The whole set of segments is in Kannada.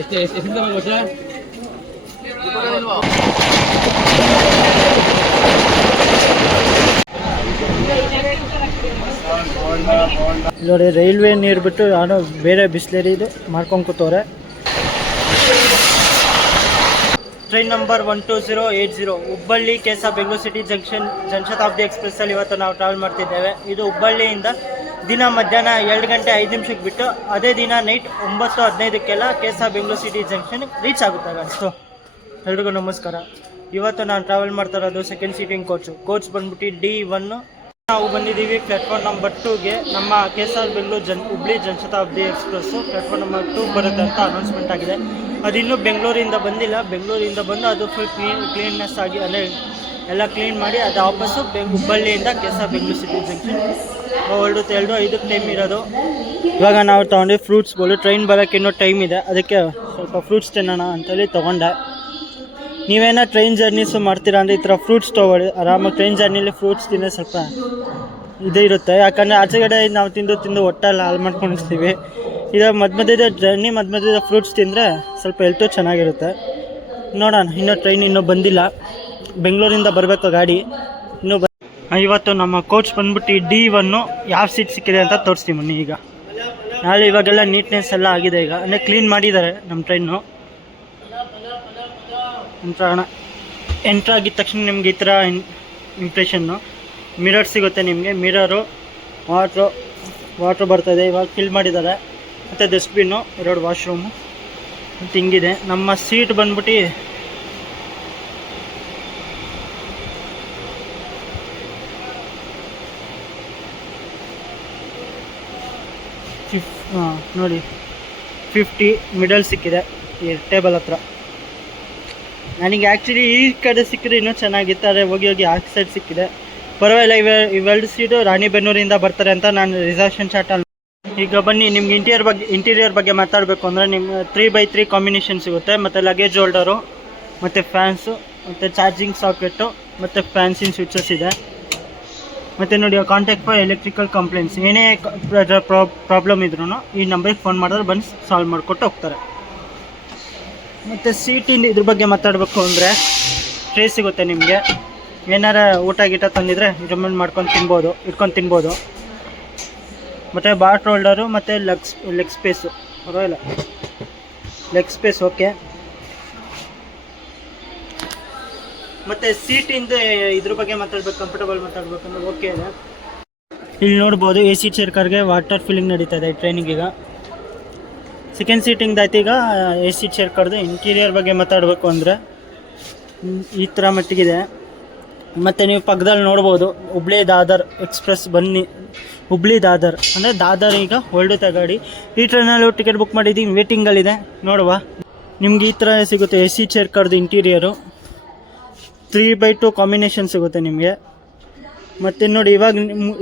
ಎಷ್ಟಿಂದ ವರ್ಷ ನೋಡಿ ರೈಲ್ವೆ ನೀರು ಬಿಟ್ಟು ಯಾರೋ ಬೇರೆ ಬಿಸ್ಲೇರಿ ಇದು ಮಾಡ್ಕೊಂಡು ಕೂತವ್ರೆ. ಟ್ರೈನ್ ನಂಬರ್ 12080 ಹುಬ್ಬಳ್ಳಿ ಕೆಸ ಬೆಂಗಳೂರು ಸಿಟಿ ಜಂಕ್ಷನ್ ಜನಶತಾಬ್ದಿ ಎಕ್ಸ್ಪ್ರೆಸ್ಸಲ್ಲಿ ಇವತ್ತು ನಾವು ಟ್ರಾವೆಲ್ ಮಾಡ್ತಿದ್ದೇವೆ. ಇದು ಹುಬ್ಬಳ್ಳಿಯಿಂದ ದಿನ ಮಧ್ಯಾಹ್ನ 2 ಗಂಟೆ 5 ನಿಮಿಷಕ್ಕೆ ಬಿಟ್ಟು ಅದೇ ದಿನ ನೈಟ್ 9:15ಕ್ಕೆಲ್ಲ ಕೆಸ ಬೆಂಗಳೂರು ಸಿಟಿ ಜಂಕ್ಷನ್ ರೀಚ್ ಆಗುತ್ತೆ. ಅಷ್ಟು ಎಲ್ರಿಗೂ ನಮಸ್ಕಾರ. ಇವತ್ತು ನಾನು ಟ್ರಾವೆಲ್ ಮಾಡ್ತಾ ಇರೋದು ಸೆಕೆಂಡ್ ಸೀಟಿಂಗ್ ಕೋಚ್ ಬಂದ್ಬಿಟ್ಟು D1. ನಾವು ಬಂದಿದ್ದೀವಿ ಪ್ಲಾಟ್ಫಾರ್ಮ್ ನಂಬರ್ 2ಗೆ. ನಮ್ಮ KSR Bengaluru Hubli Janshatabdi express platform number 2 ಬರುತ್ತೆ ಅಂತ ಅನೌನ್ಸ್ಮೆಂಟ್ ಆಗಿದೆ. ಅದಿನ್ನೂ ಬೆಂಗಳೂರಿಂದ ಬಂದಿಲ್ಲ. ಬೆಂಗಳೂರಿಂದ ಬಂದು ಅದು ಫುಲ್ ಕ್ಲೀನ್ನೆಸ್ ಆಗಿ ಅಲ್ಲೇ ಎಲ್ಲ ಕ್ಲೀನ್ ಮಾಡಿ ಅದು ವಾಪಸ್ಸು ಹುಬ್ಬಳ್ಳಿಯಿಂದ ಕೆಎಸ್ಆರ್ ಬೆಂಗಳೂರು ಸಿಟಿ ಜಂಕ್ಷನ್ ಹೊರಡುತ್ತೆ. 2:05 ಟೈಮ್ ಇರೋದು. ಇವಾಗ ನಾವು ತೊಗೊಂಡು ಫ್ರೂಟ್ಸ್ಗಳು ಟ್ರೈನ್ ಬರೋಕ್ಕೆ ಇನ್ನೂ ಟೈಮ್ ಇದೆ, ಅದಕ್ಕೆ ಸ್ವಲ್ಪ ಫ್ರೂಟ್ಸ್ ತಿನ್ನೋಣ ಅಂತೇಳಿ ತೊಗೊಂಡೆ. ನೀವೇನೋ ಟ್ರೈನ್ ಜರ್ನೀಸು ಮಾಡ್ತೀರಾ ಅಂದರೆ ಈ ಥರ ಫ್ರೂಟ್ಸ್ ತೊಗೊಳ್ಳಿ. ಆರಾಮಾಗಿ ಟ್ರೈನ್ ಜರ್ನಿಲಿ ಫ್ರೂಟ್ಸ್ ತಿನ್ನೋ ಸ್ವಲ್ಪ ಇದೇ ಇರುತ್ತೆ. ಯಾಕಂದರೆ ಆಚೆಗಡೆ ನಾವು ತಿಂದು ಹೊಟ್ಟೆಲ್ಲ ಹಾಳು ಮಾಡ್ಕೊಂಡಿರ್ತೀವಿ. ಇದು ಮಧ್ಯದ ಜರ್ನಿ ಮಧ್ಯದ ಫ್ರೂಟ್ಸ್ ತಿಂದರೆ ಸ್ವಲ್ಪ ಹೆಲ್ತು ಚೆನ್ನಾಗಿರುತ್ತೆ. ನೋಡೋಣ, ಇನ್ನೂ ಟ್ರೈನ್ ಇನ್ನೂ ಬಂದಿಲ್ಲ. ಬೆಂಗಳೂರಿಂದ ಬರಬೇಕು ಗಾಡಿ ಇನ್ನೂ ಇವತ್ತು ನಮ್ಮ ಕೋಚ್ ಬಂದ್ಬಿಟ್ಟು D1 ಯಾವ ಸೀಟ್ ಸಿಕ್ಕಿದೆ ಅಂತ ತೋರಿಸ್ತೀವಿ ಬನ್ನಿ. ಈಗ ನಾಳೆ ಇವಾಗೆಲ್ಲ ನೀಟ್ನೆಸ್ ಎಲ್ಲ ಆಗಿದೆ. ಈಗ ಅಂದರೆ ಕ್ಲೀನ್ ಮಾಡಿದ್ದಾರೆ ನಮ್ಮ ಟ್ರೈನು. ಎಂಟ್ರಾಗಿದ್ದ ತಕ್ಷಣ ನಿಮ್ಗೆ ಈ ಥರ ಇಂಪ್ರೆಷನ್ನು ಮಿರರ್ ಸಿಗುತ್ತೆ ನಿಮಗೆ. ಮಿರರು, ವಾಟ್ರು ಬರ್ತದೆ, ಇವಾಗ ಫಿಲ್ ಮಾಡಿದ್ದಾರೆ. ಮತ್ತು ಡಸ್ಟ್ಬಿನ್ನು, 2 ವಾಶ್ರೂಮು ಮತ್ತು ಹಿಂಗಿದೆ. ನಮ್ಮ ಸೀಟ್ ಬಂದ್ಬಿಟ್ಟು ನೋಡಿ 50 ಮಿಡಲ್ ಸಿಕ್ಕಿದೆ ಈ ಟೇಬಲ್ ಹತ್ರ. ನನಗೆ ಆ್ಯಕ್ಚುಲಿ ಈ ಕಡೆ ಸಿಕ್ಕಿದ್ರೆ ಇನ್ನೂ ಚೆನ್ನಾಗಿತ್ತು. ಹೋಗಿ ಆ ಸೈಡ್ ಸಿಕ್ಕಿದೆ, ಪರವಾಗಿಲ್ಲ. ಇವೆರಡು ಸೀಟು ರಾಣಿಬೆನ್ನೂರಿಂದ ಬರ್ತಾರೆ ಅಂತ ನಾನು ರಿಸರ್ವೇಷನ್ ಚಾರ್ಟಲ್ಲಿ. ಈಗ ಬನ್ನಿ, ನಿಮ್ಗೆ ಇಂಟೀರಿಯರ್ ಬಗ್ಗೆ ಮಾತಾಡಬೇಕು ಅಂದರೆ ನಿಮ್ಗೆ 3x3 ಕಾಂಬಿನೇಷನ್ ಸಿಗುತ್ತೆ. ಮತ್ತು ಲಗೇಜ್ ಹೋಲ್ಡರು, ಮತ್ತು ಫ್ಯಾನ್ಸು, ಮತ್ತು ಚಾರ್ಜಿಂಗ್ ಸಾಕೆಟು, ಮತ್ತು ಫ್ಯಾನ್ಸಿನ ಸ್ವಿಚಸ್ ಇದೆ. ಮತ್ತು ನೋಡಿ, ಕಾಂಟ್ಯಾಕ್ಟ್ ಫಾರ್ ಎಲೆಕ್ಟ್ರಿಕಲ್ ಕಂಪ್ಲೇಂಟ್ಸ್. ಏನೇ ಪ್ರಾಬ್ಲಮ್ ಇದ್ರೂ ಈ ನಂಬರಿಗೆ ಫೋನ್ ಮಾಡಿದ್ರೆ ಬಂದು ಸಾಲ್ವ್ ಮಾಡಿಕೊಟ್ಟು ಹೋಗ್ತಾರೆ. ಮತ್ತು ಸೀಟಿಂದ ಇದ್ರ ಬಗ್ಗೆ ಮಾತಾಡಬೇಕು ಅಂದರೆ ಟ್ರೇ ಸಿಗುತ್ತೆ ನಿಮಗೆ. ಏನಾರ ಊಟ ಗೀಟ ತಂದಿದ್ರೆ ರಿಮೈಂಡ್ ಇಟ್ಕೊಂಡು ತಿನ್ಬೋದು. ಮತ್ತು ಬಾಟ್ ಹೋಲ್ಡರು ಮತ್ತು ಲೆಗ್ ಸ್ಪೇಸು ಪರವಾಗಿಲ್ಲ, ಲೆಗ್ ಸ್ಪೇಸ್ ಓಕೆ. ಮತ್ತು ಸೀಟಿಂದ ಇದ್ರ ಬಗ್ಗೆ ಮಾತಾಡ್ಬೇಕು, ಕಂಫರ್ಟಬಲ್ ಮಾತಾಡ್ಬೇಕಂದ್ರೆ ಓಕೆ ಇದೆ. ಇಲ್ಲಿ ನೋಡ್ಬೋದು AC ಚೇರ್ ಕಾರ್ಗೆ ವಾಟರ್ ಫಿಲ್ಲಿಂಗ್ ನಡೀತಾ ಇದೆ ಟ್ರೈನಿಗೆ. ಈಗ ಸೆಕೆಂಡ್ ಸೀಟಿಂಗ್ ಆಯ್ತು. ಈಗ AC ಚೇರ್ ಕಾರ್ದು ಇಂಟೀರಿಯರ್ ಬಗ್ಗೆ ಮಾತಾಡಬೇಕು ಅಂದರೆ ಈ ಥರ ಮಟ್ಟಿಗಿದೆ. ಮತ್ತು ನೀವು ಪಕ್ಕದಲ್ಲಿ ನೋಡ್ಬೋದು ಹುಬ್ಳಿ ದಾದರ್ ಎಕ್ಸ್ಪ್ರೆಸ್. ಬನ್ನಿ, ಹುಬ್ಳಿ ದಾದರ್ ಅಂದರೆ ದಾದರ್ ಈಗ ಹೊರಡುತ್ತೆ ಗಾಡಿ. ಈ ಟ್ರೈನಲ್ಲಿ ಟಿಕೆಟ್ ಬುಕ್ ಮಾಡಿದ್ದೀನಿ, ವೇಟಿಂಗಲ್ಲಿದೆ. ನೋಡುವ, ನಿಮ್ಗೆ ಈ ಥರ ಸಿಗುತ್ತೆ AC ಚೇರ್ ಕಾರ್ದು ಇಂಟೀರಿಯರು. 3x2 ಕಾಂಬಿನೇಷನ್ ಸಿಗುತ್ತೆ ನಿಮಗೆ. ಮತ್ತು ನೋಡಿ, ಇವಾಗ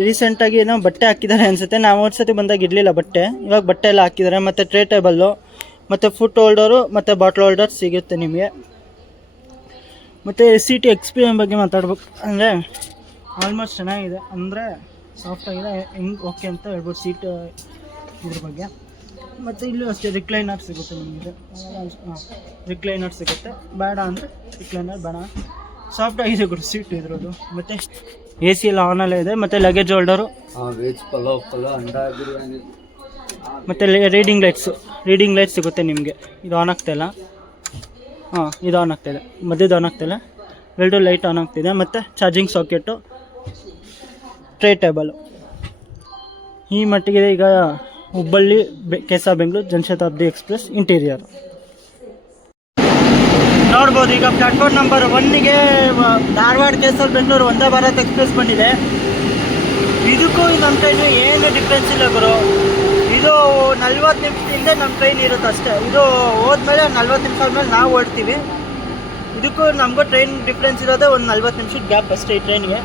ರೀಸೆಂಟಾಗಿ ಏನೋ ಬಟ್ಟೆ ಹಾಕಿದ್ದಾರೆ ಅನಿಸುತ್ತೆ. ನಾವು ಒಂದು ಸತಿ ಬಂದಾಗ ಇರಲಿಲ್ಲ ಬಟ್ಟೆ, ಇವಾಗ ಬಟ್ಟೆ ಎಲ್ಲ ಹಾಕಿದ್ದಾರೆ. ಮತ್ತು ಟ್ರೇ ಟೇಬಲ್ಲು, ಮತ್ತು ಫುಟ್ ಹೋಲ್ಡರು, ಮತ್ತು ಬಾಟ್ಲ್ ಹೋಲ್ಡರ್ ಸಿಗುತ್ತೆ ನಿಮಗೆ. ಮತ್ತು ಸೀಟ್ ಎಕ್ಸ್ಪೀರಿಯನ್ಸ್ ಬಗ್ಗೆ ಮಾತಾಡ್ಬೇಕು ಅಂದರೆ ಆಲ್ಮೋಸ್ಟ್ ಚೆನ್ನಾಗಿದೆ, ಅಂದರೆ ಸಾಫ್ಟಾಗಿದೆ, ಹೆಂಗೆ ಓಕೆ ಅಂತ ಹೇಳ್ಬೋದು ಸೀಟ್ ಇದ್ರ ಬಗ್ಗೆ. ಮತ್ತು ಇಲ್ಲೂ ಅಷ್ಟೇ ರಿಕ್ಲೈನರ್ ಸಿಗುತ್ತೆ ನಿಮಗೆ. ರಿಕ್ಲೈನರ್ ಸಿಗುತ್ತೆ, ಬೇಡ ಅಂದರೆ ರಿಕ್ಲೈನರ್ ಬೇಡ. ಸಾಫ್ಟಾಗಿದೆ ಗುರು ಸೀಟ್ ಇದ್ರದ್ದು. ಮತ್ತು AC ಎಲ್ಲ ಆನಲ್ಲೇ ಇದೆ. ಮತ್ತು ಲಗೇಜ್ ಹೋಲ್ಡರು, ಮತ್ತು ರೀಡಿಂಗ್ ಲೈಟ್ಸ್ ಸಿಗುತ್ತೆ ನಿಮಗೆ. ಇದು ಆನ್ ಆಗ್ತಾಯಿಲ್ಲ, ಇದು ಆನ್ ಆಗ್ತಾಯಿದೆ, ಮಧ್ಯದ ಆನ್ ಆಗ್ತಾಯಿಲ್ಲ, 2 ಲೈಟ್ ಆನ್ ಆಗ್ತಿದೆ. ಮತ್ತು ಚಾರ್ಜಿಂಗ್ ಸಾಕೆಟು, ಟ್ರೇ ಟೇಬಲು. ಈ ಮಟ್ಟಿಗೆ ಈಗ ಹುಬ್ಬಳ್ಳಿ ಕೆಸ ಬೆಂಗಳೂರು ಜನಶತಾಬ್ದಿ ಎಕ್ಸ್ಪ್ರೆಸ್ ಇಂಟೀರಿಯರ್ ನೋಡ್ಬೋದು. ಈಗ platform number 1ಗೆ Dharwad ಕೆಸರ್ Bengaluru Vande Bharat express ಬಂದಿದೆ. ಇದಕ್ಕೂ ನಮ್ಮ ಟ್ರೈನು ಏನು ಡಿಫ್ರೆನ್ಸ್ ಇಲ್ಲ ಗುರು. ಇದು 40 ನಿಮಿಷದಿಂದ ನಮ್ಮ ಟ್ರೈನ್ ಇರುತ್ತೆ ಅಷ್ಟೇ. ಇದು ಹೋದ್ಮೇಲೆ 40 ನಿಮಿಷ ಆದಮೇಲೆ ನಾವು ಹೊರಡ್ತೀವಿ. ಇದಕ್ಕೂ ನಮಗೂ ಟ್ರೈನ್ ಡಿಫ್ರೆನ್ಸ್ ಇರೋದೇ ಒಂದು 40 ನಿಮಿಷದ ಗ್ಯಾಪ್ ಅಷ್ಟೇ ಈ ಟ್ರೈನ್ಗೆ.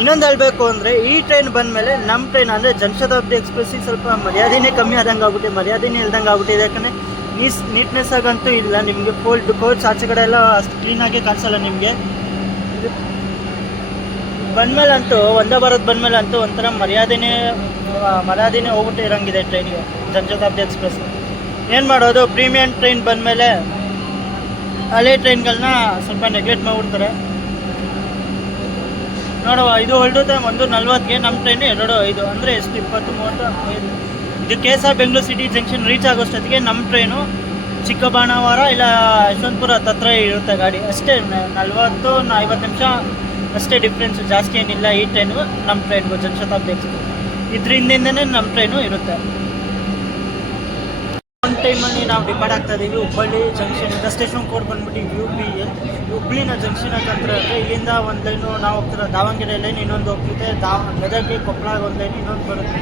ಇನ್ನೊಂದು ಹೇಳಬೇಕು ಅಂದರೆ ಈ ಟ್ರೈನ್ ಬಂದಮೇಲೆ ನಮ್ಮ ಟ್ರೈನ್ ಅಂದರೆ ಜನಶತಾಬ್ದಿ ಎಕ್ಸ್ಪ್ರೆಸ್ಸಿಗೆ ಸ್ವಲ್ಪ ಮರ್ಯಾದೆನೇ ಕಮ್ಮಿ ಆದಂಗೆ ಆಗ್ಬಿಟ್ಟು, ಮರ್ಯಾದೆನೇ ಇಲ್ದಂಗೆ ಆಗ್ಬಿಟ್ಟಿದೆ. ಯಾಕಂದರೆ ನೀಟ್ನೆಸ್ ಆಗಂತೂ ಇಲ್ಲ ನಿಮಗೆ. ಕೋಚ್ ಆಚೆ ಕಡೆ ಎಲ್ಲ ಅಷ್ಟು ಕ್ಲೀನಾಗಿ ಕಾಣಿಸಲ್ಲ ನಿಮಗೆ. ಬಂದಮೇಲಂತೂ ವಂದೇ ಭಾರತ್ ಬಂದಮೇಲಂತೂ ಒಂಥರ ಮರ್ಯಾದೆನೇ ಹೋಗ್ಬಿಟ್ಟು ಇರೋಂಗಿದೆ ಟ್ರೈನಿಗೆ, ಜನಶತಾಬ್ದಿ ಎಕ್ಸ್ಪ್ರೆಸ್. ಏನು ಮಾಡೋದು, ಪ್ರೀಮಿಯಂ ಟ್ರೈನ್ ಬಂದಮೇಲೆ ಹಳೆ ಟ್ರೈನ್ಗಳನ್ನ ಸ್ವಲ್ಪ ನೆಗ್ಲೆಕ್ಟ್ ಮಾಡಿಬಿಡ್ತಾರೆ. ನೋಡುವ, ಇದು ಹೊರಡುತ್ತೆ 1:40ಗೆ, ನಮ್ಮ ಟ್ರೈನು 2:05, ಅಂದರೆ ಎಷ್ಟು 20-35. ಇದು KSR Bengaluru city junction reach ಆಗೋಷ್ಟೊತ್ತಿಗೆ ನಮ್ಮ ಟ್ರೈನು ಚಿಕ್ಕಬಾಣಾವರ ಇಲ್ಲ ಯಶವಂತಪುರ ಹತ್ರ ಇರುತ್ತೆ ಗಾಡಿ. ಅಷ್ಟೇ 40-50 ನಿಮಿಷ ಅಷ್ಟೇ ಡಿಫ್ರೆನ್ಸು, ಜಾಸ್ತಿ ಏನಿಲ್ಲ ಈ ಟ್ರೈನು ನಮ್ಮ ಟ್ರೈನ್ಗೂ, ಜನಶತಾಬ್ದಿ ಎಕ್ಸ್ಪ್ರೆಸ್. ಇದ್ರ ಹಿಂದೆನೇ ನಮ್ಮ ಟ್ರೈನು ಇರುತ್ತೆ. ಒಂದು ಟೈಮಲ್ಲಿ ನಾವು ಡಿಪಾರ್ಟ್ ಆಗ್ತಾ ಇದ್ದೀವಿ ಹುಬ್ಬಳ್ಳಿ ಜಂಕ್ಷನಿಂದ. ಸ್ಟೇಷನ್ ಕೋಡ್ ಬಂದ್ಬಿಟ್ಟು UBL. ಹುಬ್ಳಿನ ಜಂಕ್ಷನ್ ಹತ್ರ ಅಂದರೆ ಇಲ್ಲಿಂದ ಒಂದು ಲೈನು ನಾವು ಹೋಗ್ತಿರೋ ದಾವಣಗೆರೆ ಲೈನ್, ಇನ್ನೊಂದು ಹೋಗ್ತಿದೆ ಗದಗ ಕೊಪ್ಪಳ ಒಂದು ಲೈನ್, ಇನ್ನೊಂದು ಬರುತ್ತೆ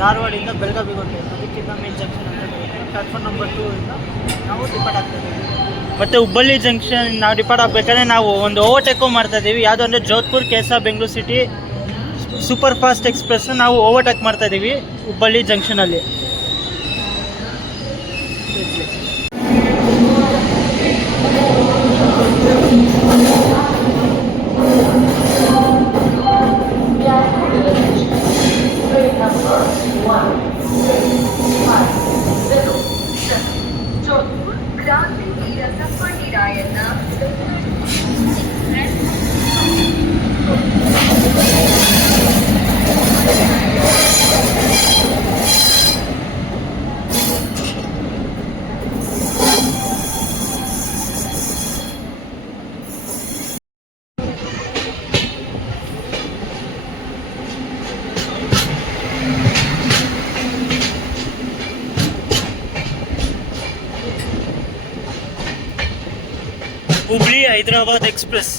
ಧಾರವಾಡಿಂದ ಬೆಳಗಾವಿಗೆ ಒಂದು ಲೈನ್. ಅದಕ್ಕಿಂತ ಮೇನ್ ಜಂಕ್ಷನ್ ಅಂತ ಬರುತ್ತೆ. ಪ್ಲಾಟ್ಫಾರ್ಮ್ ನಂಬರ್ 2 ಇಂದ ನಾವು ಡಿಪಾರ್ಟ್ ಆಗ್ತಾ ಇದ್ದೀವಿ. ಮತ್ತು ಹುಬ್ಬಳ್ಳಿ ಜಂಕ್ಷನ್ ನಾವು ಡಿಪಾರ್ಟ್ ಆಗಬೇಕಾದ್ರೆ ನಾವು ಒಂದು ಓವರ್ಟೇಕು ಮಾಡ್ತಾ ಇದ್ದೀವಿ. ಯಾವುದು ಅಂದರೆ Jodhpur KSR Bengaluru city super fast express ನಾವು ಓವರ್ಟೇಕ್ ಮಾಡ್ತಾ ಇದ್ದೀವಿ ಹುಬ್ಬಳ್ಳಿ ಜಂಕ್ಷನಲ್ಲಿ. ಹುಬ್ಳಿ ಹೈದರಾಬಾದ್ ಎಕ್ಸ್ಪ್ರೆಸ್.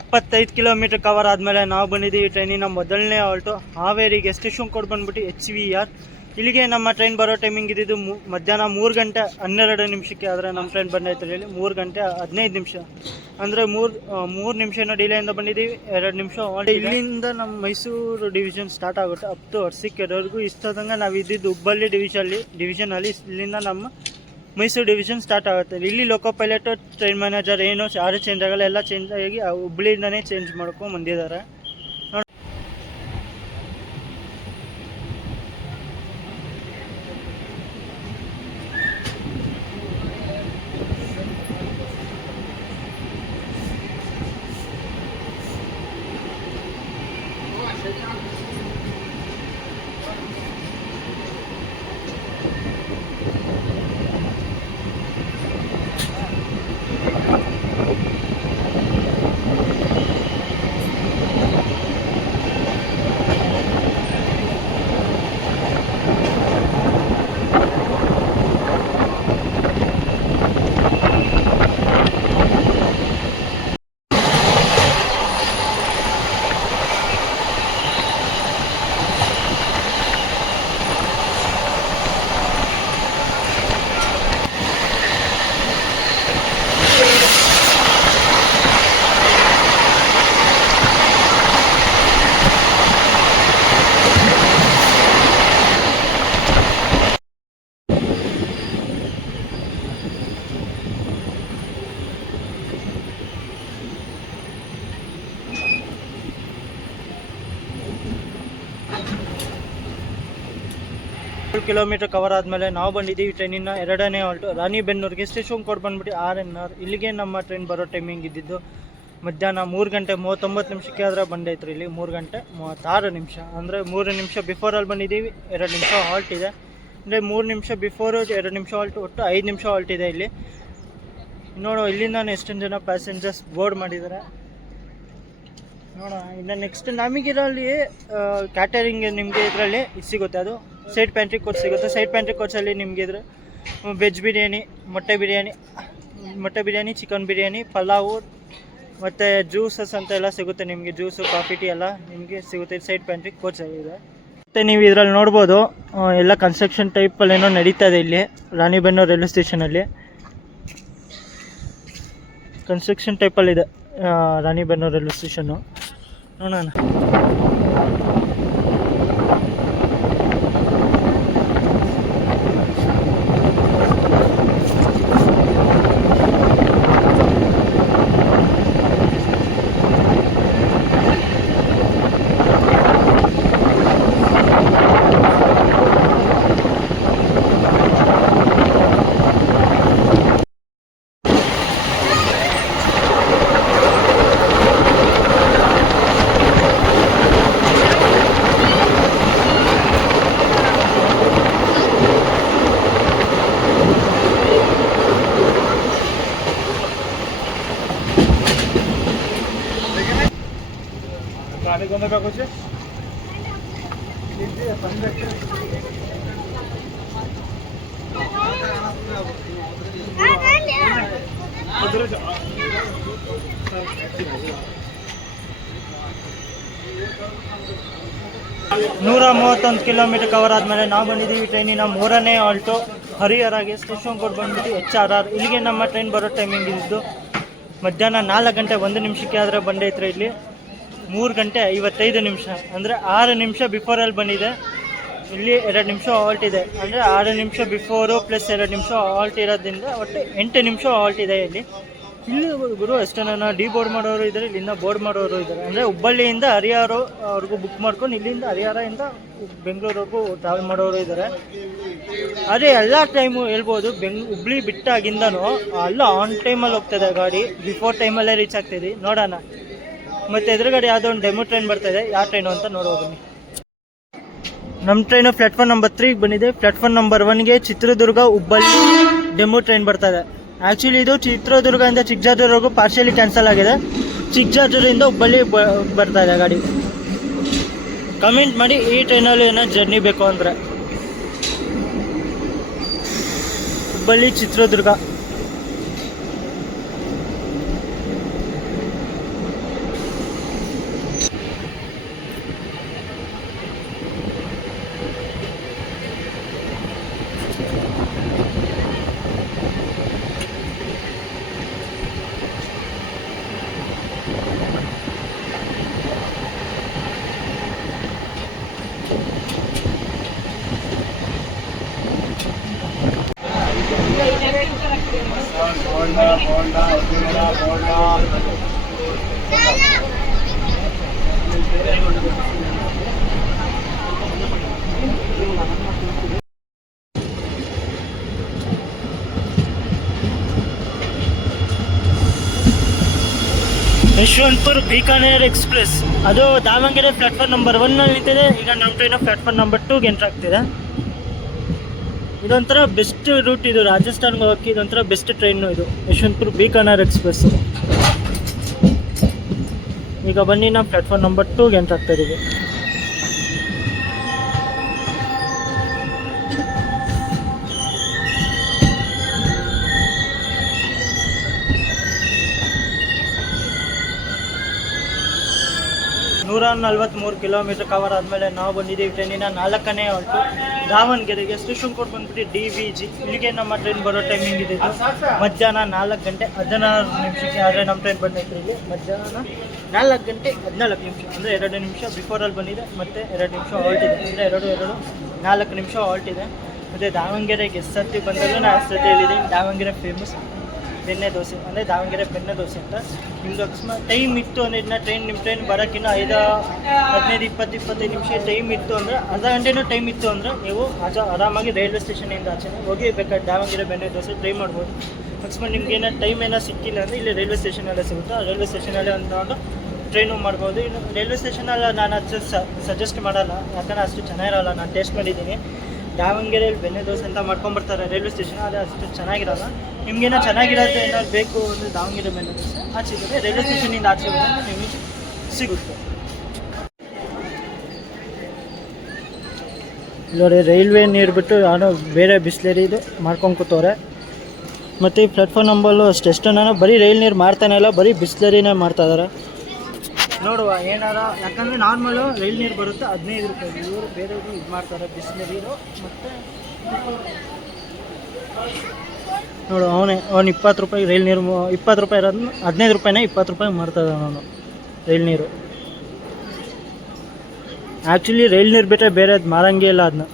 ಎಪ್ಪತ್ತೈದು ಕಿಲೋಮೀಟರ್ ಕವರ್ ಆದಮೇಲೆ ನಾವು ಬಂದಿದ್ದೀವಿ ಟ್ರೈನಿನ ಮೊದಲನೇ ಹಾಲ್ಟು ಹಾವೇರಿಗೆ. ಸ್ಟೇಷನ್ ಕೋಡ್ ಬಂದ್ಬಿಟ್ಟು HVR. ಇಲ್ಲಿಗೆ ನಮ್ಮ ಟ್ರೈನ್ ಬರೋ ಟೈಮಿಂಗ್ ಇದ್ದಿದ್ದು ಮಧ್ಯಾಹ್ನ 3:12 ಆದರೆ ನಮ್ಮ ಟ್ರೈನ್ ಬಂದೈತೆ ಹೇಳಿ 3:15 ಅಂದರೆ 3 ನಿಮಿಷನೂ ಡಿಲೇಯಿಂದ ಬಂದಿದ್ದೀವಿ. 2 ನಿಮಿಷ ಇಲ್ಲಿಂದ ನಮ್ಮ ಮೈಸೂರು ಡಿವಿಷನ್ ಸ್ಟಾರ್ಟ್ ಆಗುತ್ತೆ ಅಪ್ ಟು ಅರಸೀಕೆರೆವರೆಗೂ. ಇಷ್ಟೊತ್ತಂಗೆ ನಾವು ಇದ್ದಿದ್ದು ಹುಬ್ಬಳ್ಳಿ ಡಿವಿಷನಲ್ಲಿ. ಇಲ್ಲಿಂದ ನಮ್ಮ ಮೈಸೂರು ಡಿವಿಷನ್ ಸ್ಟಾರ್ಟ್ ಆಗುತ್ತೆ. ಇಲ್ಲಿ ಲೋಕೋ ಪೈಲಟು ಟ್ರೈನ್ ಮ್ಯಾನೇಜರ್ ಏನು ಯಾರು ಚೇಂಜ್ ಆಗಲ್ಲ, ಎಲ್ಲ ಚೇಂಜ್ ಆಗಿ ಹುಬ್ಳಿಯಿಂದನೇ ಚೇಂಜ್ ಮಾಡ್ಕೊಂಡು ಬಂದಿದ್ದಾರೆ. ಕಿಲೋಮೀಟರ್ ಕವರ್ ಆದಮೇಲೆ ನಾವು ಬಂದಿದ್ದೀವಿ ಟ್ರೈನಿನ ಎರಡನೇ ಹಾಲ್ಟು ರಾಣಿಬೆನ್ನೂರಿಗೆ. ಸ್ಟೇಷನ್ ಕೋಡ್ ಬಂದುಬಿಟ್ಟು RNR. ಇಲ್ಲಿಗೆ ನಮ್ಮ ಟ್ರೈನ್ ಬರೋ ಟೈಮಿಂಗ್ ಇದ್ದಿದ್ದು ಮಧ್ಯಾಹ್ನ 3 ಗಂಟೆ 39 ನಿಮಿಷಕ್ಕೆ ಆದರೆ ಬಂದೈತ್ರಿ. ಇಲ್ಲಿ 3 ಗಂಟೆ 36 ನಿಮಿಷ, ಅಂದರೆ 3 ನಿಮಿಷ ಬಿಫೋರಲ್ಲಿ ಬಂದಿದ್ದೀವಿ. 2 ನಿಮಿಷ ಹಾಲ್ಟ್ ಇದೆ, ಅಂದರೆ 3 ನಿಮಿಷ ಬಿಫೋರು 2 ನಿಮಿಷ ಹಾಲ್ಟ್, ಒಟ್ಟು 5 ನಿಮಿಷ ಹಾಲ್ಟ್ ಇದೆ ಇಲ್ಲಿ. ನೋಡೋ ಇಲ್ಲಿಂದ ಎಷ್ಟೊಂದು ಜನ ಪ್ಯಾಸೆಂಜರ್ಸ್ ಬೋರ್ಡ್ ಮಾಡಿದ್ದಾರೆ ನೋಡೋಣ. ಇನ್ನು ನೆಕ್ಸ್ಟ್ ನಮಗಿರಲ್ಲಿ ಕ್ಯಾಟರಿಂಗ್ ನಿಮಗೆ ಇದರಲ್ಲಿ ಸಿಗುತ್ತೆ, ಅದು ಸೈಡ್ ಪ್ಯಾಂಟ್ರಿ ಕೋಚ್ ಸಿಗುತ್ತೆ. ಸೈಡ್ ಪ್ಯಾಂಟ್ರಿ ಕೋಚಲ್ಲಿ ನಿಮಗೆ ಇದ್ರೆ ವೆಜ್ ಬಿರಿಯಾನಿ, ಮೊಟ್ಟೆ ಬಿರಿಯಾನಿ, ಚಿಕನ್ ಬಿರಿಯಾನಿ, ಪಲಾವು ಮತ್ತು ಜ್ಯೂಸಸ್ ಅಂತ ಎಲ್ಲ ಸಿಗುತ್ತೆ ನಿಮಗೆ. ಜ್ಯೂಸು, ಕಾಫಿ, ಟೀ ಎಲ್ಲ ನಿಮಗೆ ಸಿಗುತ್ತೆ ಸೈಡ್ ಪ್ಯಾಂಟ್ರಿ ಕೋಚ್ ಇದೆ. ಮತ್ತು ನೀವು ಇದರಲ್ಲಿ ನೋಡ್ಬೋದು ಎಲ್ಲ ಕನ್ಸ್ಟ್ರಕ್ಷನ್ ಟೈಪಲ್ಲೇನೋ ನಡೀತಾ ಇದೆ ಇಲ್ಲಿ ರಾಣಿಬೆನ್ನೂರು ರೈಲ್ವೆ ಸ್ಟೇಷನಲ್ಲಿ. ಕನ್ಸ್ಟ್ರಕ್ಷನ್ ಟೈಪಲ್ಲಿದೆ ರಾಣಿಬೆನ್ನೂರು ರೈಲ್ವೆ ಸ್ಟೇಷನ್ನು. ನೋಡೋಣ. ನೂರ 31 ಕಿಲೋಮೀಟರ್ ಕವರ್ ಆದಮೇಲೆ ನಾವು ಬಂದಿದ್ದೀವಿ ಟ್ರೈನಿನ 3ನೇ ಹಾಲ್ಟು ಹರಿಹರಗೆ. ಸ್ಟೇಷನ್ ಕೋಡ್ ಬಂದ್ಬಿಟ್ಟು HRR. ಇಲ್ಲಿಗೆ ನಮ್ಮ ಟ್ರೈನ್ ಬರೋ ಟೈಮಿಂಗ್ ಇದ್ದು ಮಧ್ಯಾಹ್ನ 4 ಗಂಟೆ 1 ನಿಮಿಷಕ್ಕೆ ಆದರೆ ಬಂದೈತ್ರಿ. ಇಲ್ಲಿ 3 ಗಂಟೆ 55 ನಿಮಿಷ, ಅಂದರೆ 6 ನಿಮಿಷ ಬಿಫೋರಲ್ಲಿ ಬಂದಿದೆ. ಇಲ್ಲಿ 2 ನಿಮಿಷ ಹಾಲ್ಟ್ ಇದೆ, ಅಂದರೆ 6 ನಿಮಿಷ ಬಿಫೋರು ಪ್ಲಸ್ 2 ನಿಮಿಷ ಹಾಲ್ಟ್ ಇರೋದ್ರಿಂದ ಒಟ್ಟು 8 ನಿಮಿಷ ಹಾಲ್ಟ್ ಇದೆ ಇಲ್ಲಿ. ಇಲ್ಲಿ ಗುರು ಎಷ್ಟು ಜನ ಡಿ ಬೋರ್ಡ್ ಮಾಡೋರು ಇದ್ದಾರೆ, ಇಲ್ಲಿಂದ ಬೋರ್ಡ್ ಮಾಡೋರು ಇದ್ದಾರೆ. ಅಂದರೆ ಹುಬ್ಬಳ್ಳಿಯಿಂದ ಹರಿಹರ ಅವ್ರಿಗೂ ಬುಕ್ ಮಾಡ್ಕೊಂಡು ಇಲ್ಲಿಂದ ಹರಿಹರದಿಂದ ಬೆಂಗಳೂರಿಗೂ ಟ್ರಾವೆಲ್ ಮಾಡೋರು ಇದ್ದಾರೆ. ಅದೇ ಎಲ್ಲ ಟೈಮು ಹೇಳ್ಬೋದು ಹುಬ್ಳಿ ಬಿಟ್ಟಾಗಿಂದನೂ ಅಲ್ಲ ಆನ್ ಟೈಮಲ್ಲಿ ಹೋಗ್ತದೆ ಗಾಡಿ, ಬಿಫೋರ್ ಟೈಮಲ್ಲೇ ರೀಚ್ ಆಗ್ತಿದೆ. ನೋಡೋಣ. ಮತ್ತು ಎದುರುಗಡೆ ಯಾವುದೋ ಒಂದು ಡೆಮೋ ಟ್ರೈನ್ ಬರ್ತಾಯಿದೆ, ಯಾವ ಟ್ರೈನು ಅಂತ ನೋಡೋ ಬನ್ನಿ. ನಮ್ಮ ಟ್ರೈನು ಪ್ಲಾಟ್ಫಾರ್ಮ್ ನಂಬರ್ 3 ಬಂದಿದೆ. ಪ್ಲಾಟ್ಫಾರ್ಮ್ ನಂಬರ್ 1ಗೆ ಚಿತ್ರದುರ್ಗ ಹುಬ್ಬಳ್ಳಿ ಡೆಮೋ ಟ್ರೈನ್ ಬರ್ತಾಯಿದೆ. ಆ್ಯಕ್ಚುಲಿ ಇದು ಚಿತ್ರದುರ್ಗದಿಂದ ಚಿಕ್ಕಜಾಜೂರ್ವರೆಗೂ ಪಾರ್ಷಿಯಲಿ ಕ್ಯಾನ್ಸಲ್ ಆಗಿದೆ. ಚಿಕ್ಕಜಾಜೂರಿಂದ ಹುಬ್ಬಳ್ಳಿ ಬರ್ತಾ ಇದೆ ಗಾಡಿ. ಕಮೆಂಟ್ ಮಾಡಿ ಈ ಟ್ರೈನಲ್ಲಿ ಏನೋ ಜರ್ನಿ ಬೇಕು ಅಂದರೆ. ಹುಬ್ಬಳ್ಳಿ ಚಿತ್ರದುರ್ಗ. ಯಶವಂತಪುರ ಬಿಕಾನೇರ್ ಎಕ್ಸ್ಪ್ರೆಸ್ ಅದು ದಾವಣಗೆರೆ ಪ್ಲಾಟ್ಫಾರ್ಮ್ ನಂಬರ್ 1ನಲ್ಲಿ ನಿಂತಿದೆ. ಈಗ ನಮ್ಮ ಟ್ರೈನು ಪ್ಲಾಟ್ಫಾರ್ಮ್ ನಂಬರ್ 2ಗೆ ಎಂಟ್ರ್ ಆಗ್ತಿದೆ. ಇದೊಂಥರ ಬೆಸ್ಟ್ ರೂಟ್, ಇದು ರಾಜಸ್ಥಾನ್ಗೆ ಹೋಗೋಕ್ಕೆ ಇದೊಂಥರ ಬೆಸ್ಟ್ ಟ್ರೈನು ಇದು ಯಶವಂತಪುರ ಬಿಕಾನೇರ್ ಎಕ್ಸ್ಪ್ರೆಸ್. ಈಗ ಬನ್ನಿ ನಾವು ಪ್ಲಾಟ್ಫಾರ್ಮ್ ನಂಬರ್ 2ಗೆ ಎಂಟ್ರ್ ಆಗ್ತಾ ಇದ್ದೀವಿ. ನೂರ 43 ಕಿಲೋಮೀಟರ್ ಕವರ್ ಆದಮೇಲೆ ನಾವು ಬಂದಿದ್ದೀವಿ ಟ್ರೈನಿನ 4ನೇ ಹಾಲ್ಟು ದಾವಣಗೆರೆಗೆ. ಸ್ಟೇಷನ್ ಕೋಡ್ ಬಂದ್ಬಿಟ್ಟು DVG. ಇಲ್ಲಿಗೆ ನಮ್ಮ ಟ್ರೈನ್ ಬರೋ ಟೈಮಿಂಗ್ ಇದೆ ಮಧ್ಯಾಹ್ನ 4 ಗಂಟೆ 16 ನಿಮಿಷಕ್ಕೆ. ಆದರೆ ನಮ್ಮ ಟ್ರೈನ್ ಬಂದೈತ್ರಿ ಇಲ್ಲಿ ಮಧ್ಯಾಹ್ನ 4 ಗಂಟೆ 14 ನಿಮಿಷ, ಅಂದರೆ 2 ನಿಮಿಷ ಬಿಫೋರಲ್ಲಿ ಬಂದಿದೆ ಮತ್ತು 2 ನಿಮಿಷ ಹಾಲ್ಟ್ ಇದೆ, ಅಂದರೆ 4 ನಿಮಿಷ ಹಾಲ್ಟ್ ಇದೆ. ಮತ್ತು ದಾವಣಗೆರೆಗೆ ಎಷ್ಟು ಸರ್ತಿ ಬಂದಾಗ ನಾನು ಅಷ್ಟು ಸರ್ತಿ ಹೇಳಿದ್ದೀನಿ, ದಾವಣಗೆರೆ ಫೇಮಸ್ ಬೆಣ್ಣೆ ದೋಸೆ ಅಂದರೆ ದಾವಣಗೆರೆ ಬೆಣ್ಣೆ ದೋಸೆ ಅಂತ. ನಿಮ್ದು ಅಕಸ್ಮಾತ್ ಟೈಮ್ ಇತ್ತು ಅಂದರೆ ಇದನ್ನ ನಿಮ್ಮ ಟ್ರೈನ್ ಬರೋಕ್ಕಿಂತ 15-20-25 ನಿಮಿಷ ಟೈಮ್ ಇತ್ತು ಅಂದರೆ ಅರ್ಧ ಗಂಟೆನೂ ಟೈಮ್ ಇತ್ತು ಅಂದರೆ ನೀವು ಆರಾಮಾಗಿ ರೈಲ್ವೆ ಸ್ಟೇಷನಿಂದ ಆಚೆ ಹೋಗಿ ಬೇಕಾದ್ರೆ ದಾವಣಗೆರೆ ಬೆಣ್ಣೆ ದೋಸೆ ಟ್ರೈ ಮಾಡ್ಬೋದು. ಅಕಸ್ಮಾತ್ ನಿಮ್ಗೆ ಟೈಮ್ ಏನೋ ಸಿಕ್ಕಿಲ್ಲ ಅಂದರೆ ಇಲ್ಲಿ ರೈಲ್ವೆ ಸ್ಟೇಷನಲ್ಲೇ ಸಿಗುತ್ತೆ. ಆ ರೈಲ್ವೆ ಸ್ಟೇಷನಲ್ಲೇ ಒಂದು ಟ್ರೈನು ಮಾಡ್ಬೋದು. ಇನ್ನು ರೈಲ್ವೆ ಸ್ಟೇಷನಲ್ಲಿ ನಾನು ಅಷ್ಟು ಸಜೆಸ್ಟ್ ಮಾಡಲ್ಲ, ಯಾಕಂದರೆ ಅಷ್ಟು ಚೆನ್ನಾಗಿರಲ್ಲ. ನಾನು ಟೇಸ್ಟ್ ಮಾಡಿದ್ದೀನಿ, ದಾವಣಗೆರೆಯಲ್ಲಿ ಬೆಣ್ಣೆ ದೋಸೆ ಅಂತ ಮಾಡ್ಕೊಂಬರ್ತಾರೆ ರೈಲ್ವೆ ಸ್ಟೇಷನ್, ಆದರೆ ಅಷ್ಟು ಚೆನ್ನಾಗಿರಲ್ಲ. ನಿಮಗೇನೋ ಚೆನ್ನಾಗಿರೋದು ಏನಾದ್ರು ಬೇಕು ಅಂದರೆ ದಾವಣಗೆರೆ ಬೆಣ್ಣೆ ದೋಸೆ ಆಚೆ ಇದೆ, ರೈಲ್ವೆ ಸ್ಟೇಷನಿಂದ ಆಚೆ ಹೋದರೆ ನಿಮಗೆ ಸಿಗುತ್ತೆ. ಇಲ್ಲೋರಿ ರೈಲ್ವೆ ನೀರು ಬಿಟ್ಟು ಯಾರೋ ಬೇರೆ ಬಿಸ್ಲೇರಿ ಇದು ಮಾಡ್ಕೊಂಡು ಕೂತವ್ರೆ. ಮತ್ತು ಈ ಪ್ಲಾಟ್ಫಾರ್ಮ್ ನಂಬರ್ಲು ಅಷ್ಟು ನಾನು ಬರೀ ರೈಲ್ ನೀರು ಮಾಡ್ತಾನೆ ಇಲ್ಲ, ಬರೀ ಬಿಸ್ಲರಿನೇ ಮಾಡ್ತಾಯಿದ್ದಾರೆ. ನೋಡುವ ಏನಾರ, ಯಾಕಂದರೆ ನಾರ್ಮಲು ರೈಲ್ ನೀರು ಬರುತ್ತೆ 15 ರೂಪಾಯಿ. ಇವರು ಬೇರೆ ಇದು ಮಾಡ್ತಾರೆ ಬಿಸ್ಲರಿದು. ಮತ್ತು ನೋಡು ಅವನು 20 ರೂಪಾಯಿ ರೈಲ್ ನೀರು, 20 ರೂಪಾಯಿ ಇರೋದನ್ನ 15 ರೂಪಾಯಿನೇ 20 ರೂಪಾಯಿ ಮಾಡ್ತಾಯಿದ್ದಾನೆ ಅವನು ರೈಲ್ ನೀರು. ಆ್ಯಕ್ಚುಲಿ ರೈಲ್ ನೀರು ಬಿಟ್ಟರೆ ಬೇರೆ ಅದು ಮಾರಂಗೇ ಇಲ್ಲ ಅದನ್ನ.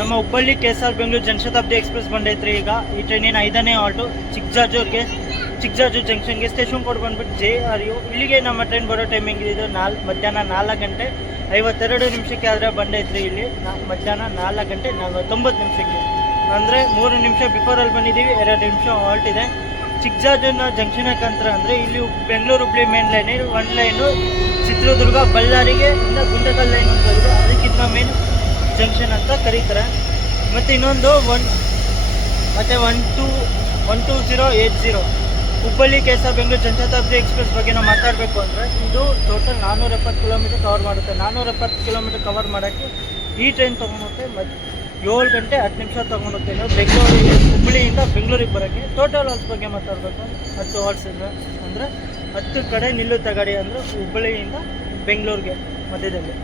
ನಮ್ಮ ಹುಬ್ಬಳ್ಳಿ KSR ಬೆಂಗಳೂರು ಜನಶತಾಬ್ದಿ ಎಕ್ಸ್ಪ್ರೆಸ್ ಬಂದೈತ್ರಿ. ಈಗ ಈ ಟ್ರೈನಿನ 5ನೇ ಆಲ್ಟು ಚಿಕ್ಕಜಾಜೂರು ಜಂಕ್ಷನ್ಗೆ ಸ್ಟೇಷನ್ ಕೋಡ್ ಬಂದ್ಬಿಟ್ಟು JRU. ಇಲ್ಲಿಗೆ ನಮ್ಮ ಟ್ರೈನ್ ಬರೋ ಟೈಮಿಂಗ್ ಇದು ಮಧ್ಯಾಹ್ನ 4 ಗಂಟೆ 52 ನಿಮಿಷಕ್ಕೆ ಆದರೆ ಬಂದೈತ್ರಿ. ಇಲ್ಲಿ ಮಧ್ಯಾಹ್ನ 4 ಗಂಟೆ 49 ನಿಮಿಷಕ್ಕೆ, ಅಂದರೆ 3 ನಿಮಿಷ ಬಿಫೋರಲ್ಲಿ ಬಂದಿದ್ದೀವಿ, 2 ನಿಮಿಷ ಹಾಲ್ಟ್ ಇದೆ. ಚಿಕ್ಕಜಾಜೂರಿನ ಜಂಕ್ಷನ್ ಕಂತರ ಅಂದರೆ ಇಲ್ಲಿ Bengaluru Hubli main line, 1 line Chitradurga ಬಳ್ಳಾರಿಗೆ ಇಂದ ಗುಂಡಕಲ್ ಲೈನ್ ಅಂತ ಇದೆ, ಅದಕ್ಕಿಂತ ಮೇನ್ ಜಂಕ್ಷನ್ ಅಂತ ಕರೀತಾರೆ. ಮತ್ತು ಇನ್ನೊಂದು 12080 ಹುಬ್ಬಳ್ಳಿ KSR ಬೆಂಗಳೂರು ಜನಶತಾಬ್ದಿ ಎಕ್ಸ್ಪ್ರೆಸ್ ಬಗ್ಗೆ ನಾವು ಮಾತಾಡಬೇಕು ಅಂದರೆ ಇದು ಟೋಟಲ್ 470 ಕಿಲೋಮೀಟರ್ ಕವರ್ ಮಾಡುತ್ತೆ. 470 ಕಿಲೋಮೀಟರ್ ಕವರ್ ಮಾಡೋಕ್ಕೆ ಈ ಟ್ರೈನ್ ತೊಗೊಂಡುತ್ತೆ 7 ಗಂಟೆ 10 ನಿಮಿಷ ತೊಗೊಂಡುತ್ತೆ. ನಾವು ಹುಬ್ಬಳ್ಳಿಯಿಂದ ಬೆಂಗಳೂರಿಗೆ ಬರೋಕ್ಕೆ ಟೋಟಲ್ ಹಾಲ್ಸ್ ಬಗ್ಗೆ ಮಾತಾಡಬೇಕು. 10 ಹಾಲ್ಸ್ ಅಂದರೆ 10 ಕಡೆ ನಿಲ್ಲುತ್ತೆ ಗಾಡಿ, ಅಂದರೆ ಹುಬ್ಬಳ್ಳಿಯಿಂದ ಬೆಂಗಳೂರಿಗೆ ಮಧ್ಯದಲ್ಲಿ.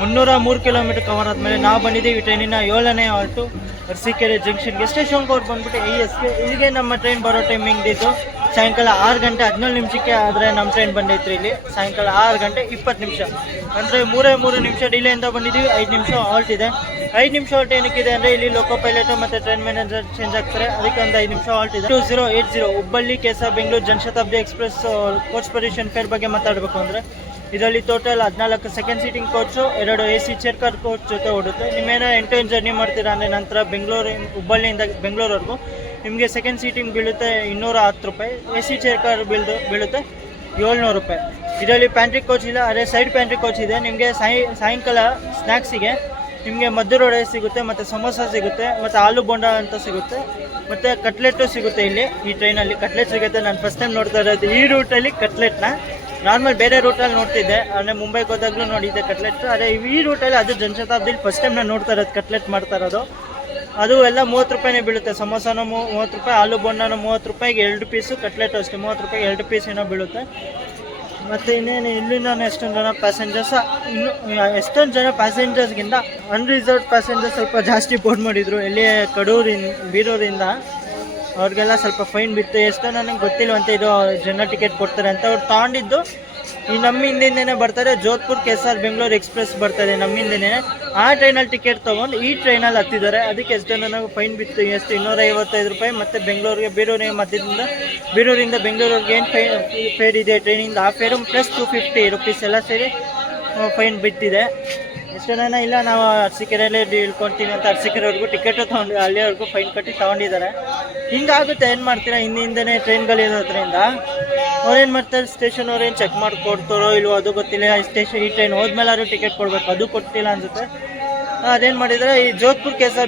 ಮುನ್ನೂರ 3 ಕಿಲೋಮೀಟರ್ ಕವರ್ ಆದಮೇಲೆ ನಾವು ಬಂದಿದ್ದೀವಿ ಟ್ರೈನಿನ 7ನೇ ಹಾಲ್ಟು ಅರಸೀಕೆರೆ ಜಂಕ್ಷನ್ಗೆ. ಸ್ಟೇಷನ್ ಕೋಡ್ ಬಂದ್ಬಿಟ್ಟು ASK. ಇಲ್ಲಿಗೆ ನಮ್ಮ ಟ್ರೈನ್ ಬರೋ ಟೈಮಿಂಗ್ ಇದ್ದು ಸಾಯಂಕಾಲ 6 ಗಂಟೆ 17 ನಿಮಿಷಕ್ಕೆ. ಆದರೆ ನಮ್ಮ ಟ್ರೈನ್ ಬಂದೈತ್ರಿ ಇಲ್ಲಿ ಸಾಯಂಕಾಲ 6 ಗಂಟೆ 20 ನಿಮಿಷ. ಅಂದರೆ 3 ನಿಮಿಷ ಡಿಲೇಯಿಂದ ಬಂದಿದ್ದೀವಿ. 5 ನಿಮಿಷ ಹಾಲ್ಟ್ ಇದೆ. 5 ನಿಮಿಷ ಹಾಲ್ಟ್ ಏನಕ್ಕಿದೆ ಅಂದರೆ ಇಲ್ಲಿ ಲೋಕೋ ಪೈಲಟು ಮತ್ತು ಟ್ರೈನ್ ಮ್ಯಾನೇಜರ್ ಚೇಂಜ್ ಆಗ್ತಾರೆ, ಅದಕ್ಕೆ ಒಂದು 5 ನಿಮಿಷ ಹಾಲ್ಟ್ ಇದೆ. 2080 Hubballi KSR Bengaluru Jan Shatabdi express coach position fair ಬಗ್ಗೆ ಮಾತಾಡಬೇಕು ಅಂದರೆ ಇದರಲ್ಲಿ total 14 second seating coach, 2 AC chair car coach ಜೊತೆ ಓಡುತ್ತೆ. ನಿಮ್ಮೇನೋ 8 ಜರ್ನಿ ಮಾಡ್ತೀರಾ ಅಂದರೆ ನಂತರ ಹುಬ್ಬಳ್ಳಿಯಿಂದ ಬೆಂಗಳೂರವರೆಗೂ ನಿಮಗೆ ಸೆಕೆಂಡ್ ಸೀಟಿಂಗ್ ಬೀಳುತ್ತೆ 210 ರೂಪಾಯಿ. AC ಚೇರ್ ಕಾರ್ ಬೀಳುತ್ತೆ 700 ರೂಪಾಯಿ. ಇದರಲ್ಲಿ ಪ್ಯಾಂಟ್ರಿಕ್ ಕೋಚ್ ಇಲ್ಲ, ಅದೇ ಸೈಡ್ ಪ್ಯಾಂಟ್ರಿಕ್ ಕೋಚ್ ಇದೆ. ನಿಮಗೆ ಸಾಯಂಕಾಲ ಸ್ನ್ಯಾಕ್ಸಿಗೆ ನಿಮಗೆ ಮದ್ದೂರು ವಡೆ ಸಿಗುತ್ತೆ, ಮತ್ತು ಸಮೋಸ ಸಿಗುತ್ತೆ, ಮತ್ತು ಆಲೂ ಬೋಂಡ ಅಂತ ಸಿಗುತ್ತೆ, ಮತ್ತು ಕಟ್ಲೆಟು ಸಿಗುತ್ತೆ. ಇಲ್ಲಿ ಈ ಟ್ರೈನಲ್ಲಿ ಕಟ್ಲೆಟ್ ಸಿಗುತ್ತೆ. ನಾನು ಫಸ್ಟ್ ಟೈಮ್ ನೋಡ್ತಾ ಇರೋದು ಈ ರೂಟಲ್ಲಿ ಕಟ್ಲೆಟ್ನ. ನಾರ್ಮಲ್ ಬೇರೆ ರೂಟಲ್ಲಿ ನೋಡ್ತಿದ್ದೆ, ಅಂದರೆ ಮುಂಬೈಗೆ ಹೋದಾಗಲೂ ನೋಡಿದ್ದೆ ಕಟ್ಲೆಟ್. ಅದೇ ಈ ರೂಟಲ್ಲಿ ಅದು ಜನಶತಾಬ್ದಿಲಿ ಫಸ್ಟ್ ಟೈಮ್ ನಾನು ನೋಡ್ತಾ ಇರೋದು ಕಟ್ಲೆಟ್ ಮಾಡ್ತಾ ಇರೋದು. ಅದು ಎಲ್ಲ 30 ರೂಪಾಯಿನೇ ಬೀಳುತ್ತೆ. ಸಮೋಸಾನು 30 ರೂಪಾಯಿ, ಆಲೂ ಬೋಂಡನೂ 30 ರೂಪಾಯಿಗೆ 2 ಪೀಸು, ಕಟ್ಲೆಟು ಅಷ್ಟೇ 30 ರೂಪಾಯಿಗೆ 2 ಪೀಸ್ ಏನೋ ಬೀಳುತ್ತೆ. ಮತ್ತು ಇನ್ನೇನು ಇಲ್ಲಿಂದ ಎಷ್ಟೊಂದು ಜನ ಪ್ಯಾಸೆಂಜರ್ಸ್ಗಿಂತ ಅನ್ರಿಸರ್ವ್ಡ್ ಪ್ಯಾಸೆಂಜರ್ಸ್ ಸ್ವಲ್ಪ ಜಾಸ್ತಿ ಬೋರ್ಡ್ ಮಾಡಿದರು. ಎಲ್ಲಿ ಬೀರೂರಿಂದ ಅವ್ರಿಗೆಲ್ಲ ಸ್ವಲ್ಪ ಫೈನ್ ಬಿತ್ತು. ಎಷ್ಟೋ ನನಗೆ ಗೊತ್ತಿಲ್ವಂತೆ ಇದು ಜನರಲ್ ಟಿಕೆಟ್ ಕೊಡ್ತಾರೆ ಅಂತ. ಅವ್ರು ತೊಗೊಂಡಿದ್ದು ಈ ನಮ್ಮ ಹಿಂದಿಂದನೇ ಬರ್ತಾರೆ, ಜೋಧ್ಪುರ್ KSR ಬೆಂಗಳೂರು ಎಕ್ಸ್ಪ್ರೆಸ್ ಬರ್ತಾರೆ ನಮ್ಮ ಹಿಂದೆನೇ. ಆ ಟ್ರೈನಲ್ಲಿ ಟಿಕೆಟ್ ತೊಗೊಂಡು ಈ ಟ್ರೈನಲ್ಲಿ ಹತ್ತಿದ್ದಾರೆ. ಅದಕ್ಕೆ ಎಷ್ಟು ನನಗೆ ಫೈನ್ ಬಿತ್ತು, ಎಷ್ಟು 255 ರೂಪಾಯಿ. ಮತ್ತು ಬೀರೂರಿಂದ ಬೆಂಗಳೂರಿಗೆ ಏನು ಫೇರ್ ಇದೆ ಟ್ರೈನಿಂದ, ಆ ಫೇರು ಪ್ಲಸ್ 250 ರೂಪೀಸ್ ಎಲ್ಲ ಸೇರಿ ಫೈನ್ ಬಿತ್ತಿದೆ. ಎಷ್ಟು ಜನ ಇಲ್ಲ ನಾವು ಅರಸೀಕೆರೆಯಲ್ಲೇ ಇಳ್ಕೊಳ್ತೀವಿ ಅಂತ ಅರಸೀಕೆರೆವರೆಗೂ ಟಿಕೆಟು ತೊಗೊಂಡು ಅಲ್ಲಿವರೆಗೂ ಫೈನ್ ಕಟ್ಟಿ ತೊಗೊಂಡಿದ್ದಾರೆ. ಹಿಂಗಾಗುತ್ತೆ, ಏನು ಮಾಡ್ತೀರಾ, ಹಿಂದಿಂದನೇ ಟ್ರೈನ್ಗಳಿರೋದ್ರಿಂದ ಅವ್ರೇನು ಮಾಡ್ತಾರೆ, ಸ್ಟೇಷನ್ ಅವ್ರೇನು ಚೆಕ್ ಮಾಡಿಕೊಡ್ತಾರೋ ಇಲ್ವೋ ಅದು ಗೊತ್ತಿಲ್ಲ. ಈ ಟ್ರೈನ್ ಹೋದ್ಮೇಲೆ ಟಿಕೆಟ್ ಕೊಡಬೇಕು, ಅದು ಕೊಡ್ತಿಲ್ಲ ಅನಿಸುತ್ತೆ. ಅದೇನು ಮಾಡಿದರೆ ಈ ಜೋಧ್ಪುರ್ KSR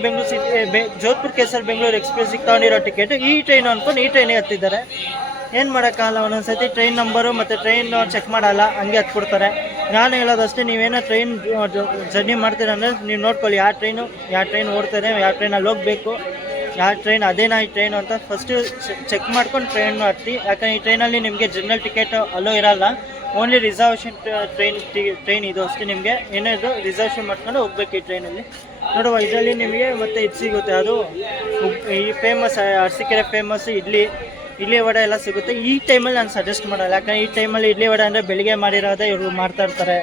ಬೆಂಗಳೂರು ಎಕ್ಸ್ಪ್ರೆಸ್ಸಿಗೆ ತೊಗೊಂಡಿರೋ ಟಿಕೆಟ್ ಈ ಟ್ರೈನ್ ಅಂದ್ಕೊಂಡು ಈ ಟ್ರೈನಿಗೆ ಹತ್ತಿದ್ದಾರೆ. ಏನು ಮಾಡೋಕ್ಕಾಗಲ್ಲ, ಒಂದೊಂದ್ಸತಿ ಟ್ರೈನ್ ನಂಬರು ಮತ್ತು ಟ್ರೈನ್ ಚೆಕ್ ಮಾಡಲ್ಲ, ಹಂಗೆ ಹತ್ಬಿಡ್ತಾರೆ. ನಾನು ಹೇಳೋದಷ್ಟೇ, ನೀವೇನೋ ಟ್ರೈನ್ ಜರ್ನಿ ಮಾಡ್ತೀರ ಅಂದರೆ ನೀವು ನೋಡ್ಕೊಳ್ಳಿ ಯಾವ ಟ್ರೈನ್ ಓಡ್ತಾರೆ, ಯಾವ ಟ್ರೈನಲ್ಲಿ ಹೋಗಬೇಕು, ಯಾವ ಟ್ರೈನ್ ಅದೇನಾ ಈ ಟ್ರೈನು ಅಂತ ಫಸ್ಟು ಚೆಕ್ ಮಾಡ್ಕೊಂಡು ಟ್ರೈನ್ ಹತ್ತಿ. ಯಾಕಂದರೆ ಈ ಟ್ರೈನಲ್ಲಿ ನಿಮಗೆ ಜನರಲ್ ಟಿಕೆಟ್ ಅಲ್ಲೋ ಇರೋಲ್ಲ, ಓನ್ಲಿ ರಿಸರ್ವೇಷನ್ ಟ್ರೈನ್ ಇದು ಅಷ್ಟೇ. ನಿಮಗೆ ಏನಾದರೂ ರಿಸರ್ವೇಷನ್ ಮಾಡ್ಕೊಂಡು ಹೋಗ್ಬೇಕು ಈ ಟ್ರೈನಲ್ಲಿ. ನೋಡುವ ಇದರಲ್ಲಿ ನಿಮಗೆ ಮತ್ತು ಇದು ಸಿಗುತ್ತೆ, ಅದು ಈ ಫೇಮಸ್ ಅರಸೀಕೆರೆ ಫೇಮಸ್ ಇಡ್ಲಿ ವಡೆ ಎಲ್ಲ ಸಿಗುತ್ತೆ. ಈ ಟೈಮಲ್ಲಿ ನಾನು ಸಜೆಸ್ಟ್ ಮಾಡಲ್ಲ, ಯಾಕಂದರೆ ಈ ಟೈಮಲ್ಲಿ ಇಡ್ಲಿ ವಡೆ ಅಂದರೆ ಬೆಳಿಗ್ಗೆ ಮಾಡಿರೋದೇ ಇವರು ಮಾಡ್ತಾ ಇರ್ತಾರೆ,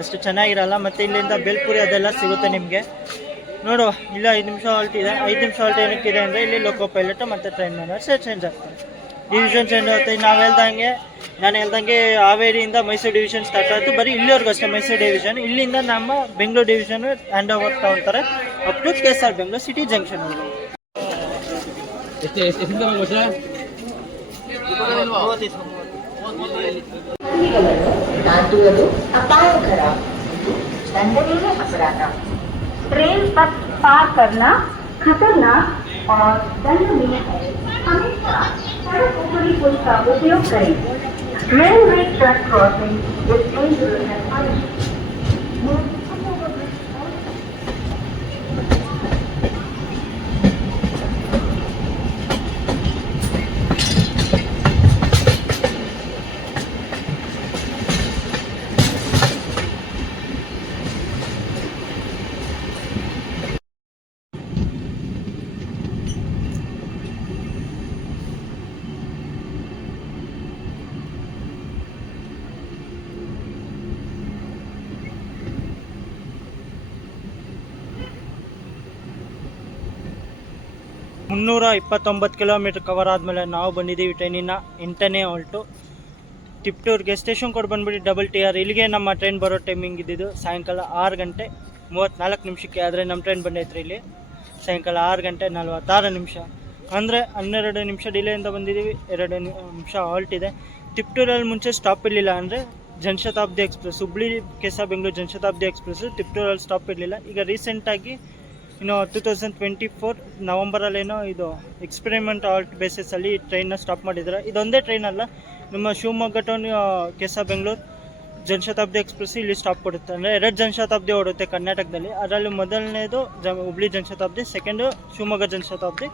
ಅಷ್ಟು ಚೆನ್ನಾಗಿರಲ್ಲ. ಮತ್ತು ಇಲ್ಲಿಂದ ಬೇಲ್ಪುರಿ ಅದೆಲ್ಲ ಸಿಗುತ್ತೆ ನಿಮಗೆ. ನೋಡುವ ಇಲ್ಲ 5 ನಿಮಿಷ ಹಾಲ್ಟ್ ಇದೆ. 5 ನಿಮಿಷ ಹಾಲ್ಟ್ ಏನಕ್ಕಿದೆ ಅಂದರೆ ಇಲ್ಲಿ ಲೋಕೋ ಪೈಲಟು ಮತ್ತು ಟ್ರೈನ್ ಮ್ಯಾನೇಜರ್ ಚೇಂಜ್ ಆಗ್ತಾರೆ, ಡಿವಿಷನ್ ಚೇಂಜ್ ಆಗುತ್ತೆ. ನಾನು ಹೇಳ್ದಂಗೆ ಹಾವೇರಿಯಿಂದ ಮೈಸೂರು ಡಿವಿಷನ್ ಸ್ಟಾರ್ಟ್ ಆಯಿತು, ಬರೀ ಇಲ್ಲಿವರೆಗೂ ಅಷ್ಟೇ ಮೈಸೂರು ಡಿವಿಷನ್. ಇಲ್ಲಿಂದ ನಮ್ಮ ಬೆಂಗಳೂರು ಡಿವಿಷನ್ ಹ್ಯಾಂಡ್ ಓವರ್ ತೊಗೊಳ್ತಾರೆ up to KSR Bengaluru city junction. दादुअಲು अपायकर दंडनीय अपराध। ट्रेन पर पार करना खतरनाक और दंडनीय है। हमेशा सड़क ऊपरी पुल का उपयोग करें। Railway track crossing is dangerous and unsafe. ಮುನ್ನೂರ 29 ಕಿಲೋಮೀಟರ್ ಕವರ್ ಆದಮೇಲೆ ನಾವು ಬಂದಿದ್ದೀವಿ ಟ್ರೈನಿನ 8ನೇ ಹಾಲ್ಟು ತಿಪ್ಟೂರ್ಗೆ. ಸ್ಟೇಷನ್ ಕೋಡ್ ಬಂದುಬಿಟ್ಟು TR. ಇಲ್ಲಿಗೆ ನಮ್ಮ ಟ್ರೈನ್ ಬರೋ ಟೈಮಿಂಗ್ ಇದ್ದಿದ್ದು ಸಾಯಂಕಾಲ 6 ಗಂಟೆ 34 ನಿಮಿಷಕ್ಕೆ. ಆದರೆ ನಮ್ಮ ಟ್ರೈನ್ ಬಂದೈತ್ರಿ ಇಲ್ಲಿ ಸಾಯಂಕಾಲ 6 ಗಂಟೆ 46 ನಿಮಿಷ, ಅಂದರೆ 12 ನಿಮಿಷ ಡಿಲೇಯಿಂದ ಬಂದಿದ್ದೀವಿ. 2 ನಿಮಿಷ ಹಾಲ್ಟ್ ಇದೆ. ತಿಪ್ಟೂರಲ್ಲಿ ಮುಂಚೆ ಸ್ಟಾಪ್ ಇರಲಿಲ್ಲ, ಅಂದರೆ Janshatabdi express Hubballi KSR Bengaluru Janshatabdi express ತಿಪ್ಟೂರಲ್ಲಿ ಸ್ಟಾಪ್ ಇರಲಿಲ್ಲ. ಈಗ ರೀಸೆಂಟಾಗಿ ಇನ್ನು 2024 ನವಂಬರಲ್ಲೇನೋ ಇದು ಎಕ್ಸ್ಪೆರಿಮೆಂಟ್ ಹಾಲ್ಟ್ ಬೇಸಿಸಲ್ಲಿ ಈ ಟ್ರೈನ್ನ ಸ್ಟಾಪ್ ಮಾಡಿದ್ದಾರೆ. ಇದೊಂದೇ ಟ್ರೈನ್ ಅಲ್ಲ, ನಮ್ಮ Shivamogga town KSR Bengaluru Jan Shatabdi express ಇಲ್ಲಿ ಸ್ಟಾಪ್ ಕೊಡುತ್ತೆ. ಅಂದರೆ 2 ಜನಶತಾಬ್ದಿ ಓಡುತ್ತೆ ಕರ್ನಾಟಕದಲ್ಲಿ. ಅದರಲ್ಲಿ ಮೊದಲನೇದು ಹುಬ್ಳಿ ಜನಶತಾಬ್ದಿ, ಸೆಕೆಂಡು ಶಿವಮೊಗ್ಗ ಜನಶತಾಬ್ದಿ.